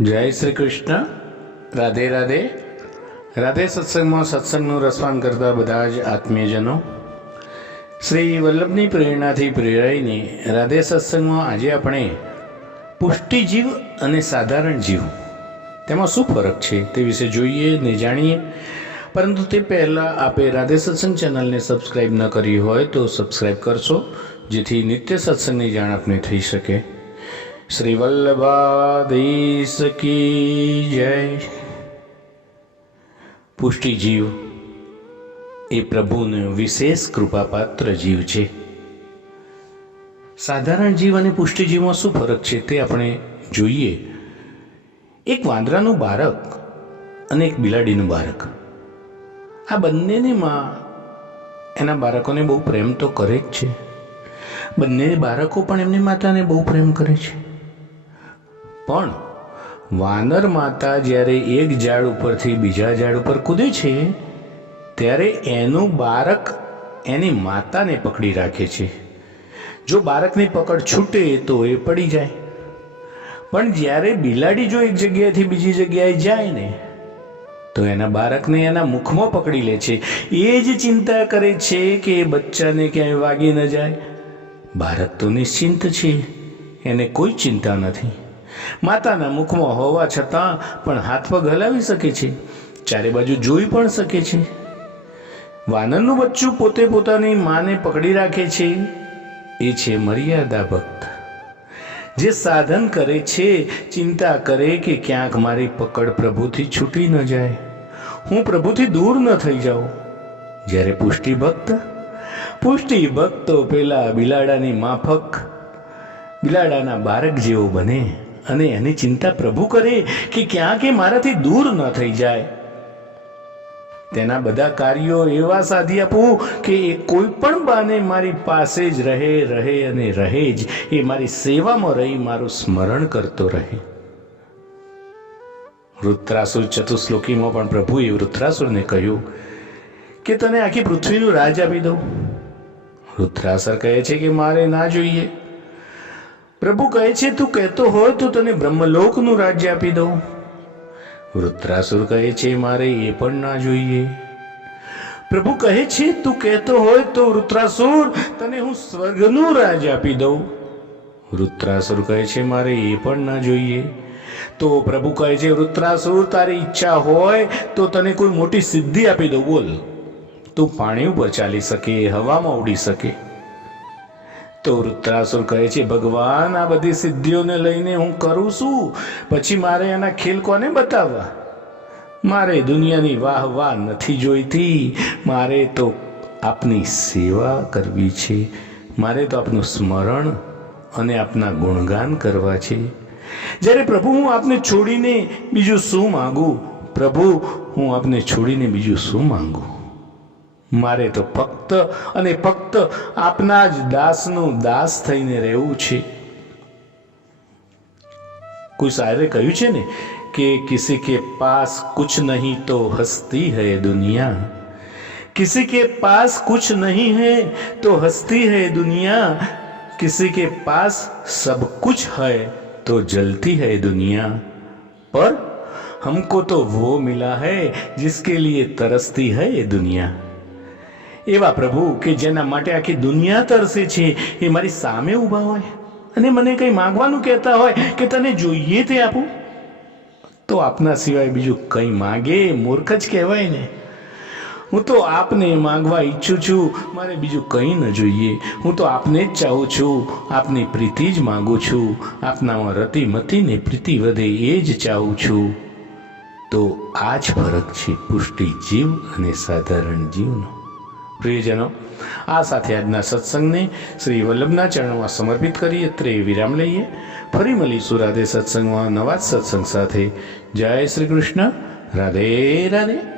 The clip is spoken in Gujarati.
જય શ્રી કૃષ્ણ. રાધે રાધે. રાધે સત્સંગમાં સત્સંગનું રસપાન કરતા બધા જ આત્મીયજનો. શ્રી વલ્લભની પ્રેરણાથી પ્રેરાઈને રાધે સત્સંગમાં આજે આપણે પુષ્ટિ જીવ અને સાધારણ જીવ. તેમાં શું ફરક છે તે વિશે જોઈએ ને જાણીએ. પરંતુ તે પહેલાં આપે રાધે સત્સંગ ચેનલને સબસ્ક્રાઈબ ન કરી હોય તો સબસ્ક્રાઈબ કરશો, જેથી નિત્ય સત્સંગની જાણ આપને થઈ શકે. શ્રી વલ્લભાધીશ કી જય. પુષ્ટિ જીવ એ પ્રભુનો વિશેષ કૃપાપાત્ર જીવ છે. સાધારણ જીવ અને પુષ્ટિ જીવમાં શું ફરક છે તે આપણે જોઈએ. એક વાંદરાનું બાળક અને એક બિલાડીનું બાળક. આ બંનેની માં એના બાળકોને બહુ પ્રેમ તો કરે જ છે. બંને બાળકો પણ એમની માતાને બહુ પ્રેમ કરે છે. પણ વાનર માતા જ્યારે એક ઝાડ ઉપરથી બીજા ઝાડ ઉપર કૂદે છે, ત્યારે એનું બાળક એની માતાને પકડી રાખે છે. જો બાળકની પકડ છૂટે તો એ પડી જાય. પણ જ્યારે બિલાડી જો એક જગ્યાએથી બીજી જગ્યાએ જાય ને, તો એના બાળકને એના મુખમાં પકડી લે છે. એ જ ચિંતા કરે છે કે એ બચ્ચાને ક્યાંય વાગી ન જાય. બાળક તો નિશ્ચિંત છે, એને કોઈ ચિંતા નથી. માતાના મુખમાં હોવા છતાં પણ હાથ પગ હલાવી શકે છે, ચારે બાજુ જોઈ પણ શકે છે. વાનરનું બચ્ચું પોતે પોતાની માને પકડી રાખે છે, એ છે મર્યાદા ભક્ત. જે સાધન કરે છે, ચિંતા કરે કે ક્યાંક મારી પકડ પ્રભુથી છૂટી ન જાય. હું પ્રભુથી દૂર ન થઈ જાઉં. જ્યારે પુષ્ટિ ભક્ત, પુષ્ટિ ભક્તો પેલા બિલાડાની માફક, બિલાડાના બાળક જેવો બને. અને એની ચિંતા પ્રભુ કરે કે ક્યાં કે મારાથી દૂર ન થઈ જાય. તેના બધા કાર્યો એવા સાધી આપું કે એ કોઈ પણ બાને મારી પાસે જ રહે રહે અને રહે જ. એ મારી સેવામાં રહી, મારું સ્મરણ કરતો રહે. વૃત્રાસુર ચતુશ્લોકીમાં પણ પ્રભુએ વૃત્રાસુરને કહ્યું કે તને આખી પૃથ્વીનું રાજ આપી દઉં. વૃત્રાસર કહે છે કે મારે ના જોઈએ. પ્રભુ કહે છે, તું કહેતો હોય તો તને બ્રહ્મલોકનું રાજ્ય આપી દઉં. વૃત્રાસુર કહે છે, મારે એ પણ ના જોઈએ. પ્રભુ કહે છે, તું કહેતો હોય તો વૃત્રાસુર, તને હું સ્વર્ગનું રાજ આપી દઉં. વૃત્રાસુર કહે છે, મારે એ પણ ના જોઈએ. તો પ્રભુ કહે છે, વૃત્રાસુર, તારી ઈચ્છા હોય તો તને કોઈ મોટી સિદ્ધિ આપી દઉં. બોલ. તું પાણી ઉપર ચાલી શકે, હવામાં ઉડી શકે. તો વૃત્રાસુર કહે છે, ભગવાન, આ બધી સિદ્ધિઓને લઈને હું કરું છું. પછી મારે એના ખેલ કોને બતાવવા? મારે દુનિયાની વાહ વાહ નથી જોઈતી. મારે તો આપની સેવા કરવી છે. મારે તો આપનું સ્મરણ અને આપના ગુણગાન કરવા છે. જ્યારે પ્રભુ, હું આપને છોડીને બીજું શું માગું? પ્રભુ, હું આપને છોડીને બીજું શું માંગુ? મારે તો ફક્ત અને ફક્ત આપના જ દાસનું દાસ થઈને રહેવું છે કોઈ શાયરે કહ્યું છે ને કે કિસી કે પાસ કુછ નહીં તો હસ્તી હૈ દુનિયા किसी के पास कुछ नहीं है तो हस्ती है दुनिया किसी के पास सब कुछ है तो जलती है दुनिया पर हमको तो वो मिला है जिसके लिए तरसती है ये दुनिया એવા પ્રભુ કે જેના માટે આખી દુનિયા તરસે છે, એ મારી સામે ઊભા હોય અને મને કંઈ માંગવાનું કહેતા હોય કે તને જોઈએ તે આપું? તો આપના સિવાય બીજું કંઈ માગે, મૂર્ખ જ કહેવાય ને. હું તો આપને માંગવા ઈચ્છું છું, મારે બીજું કંઈ ન જોઈએ. હું તો આપને જ ચાહું છું, આપની પ્રીતિ જ માગું છું. આપનામાં રતિ મતીને પ્રીતિ વધે, એ જ ચાહું છું. તો આ જ ફરક છે પુષ્ટિ જીવ અને સાધારણ જીવનો. પ્રિયજનો, આ સાથે આજના સત્સંગને શ્રી વલ્લભના ચરણોમાં સમર્પિત કરી અત્રે વિરામ લઈએ. ફરી મળીશું રાધે સત્સંગમાં નવા સત્સંગ સાથે. જય શ્રી કૃષ્ણ. રાધે રાધે.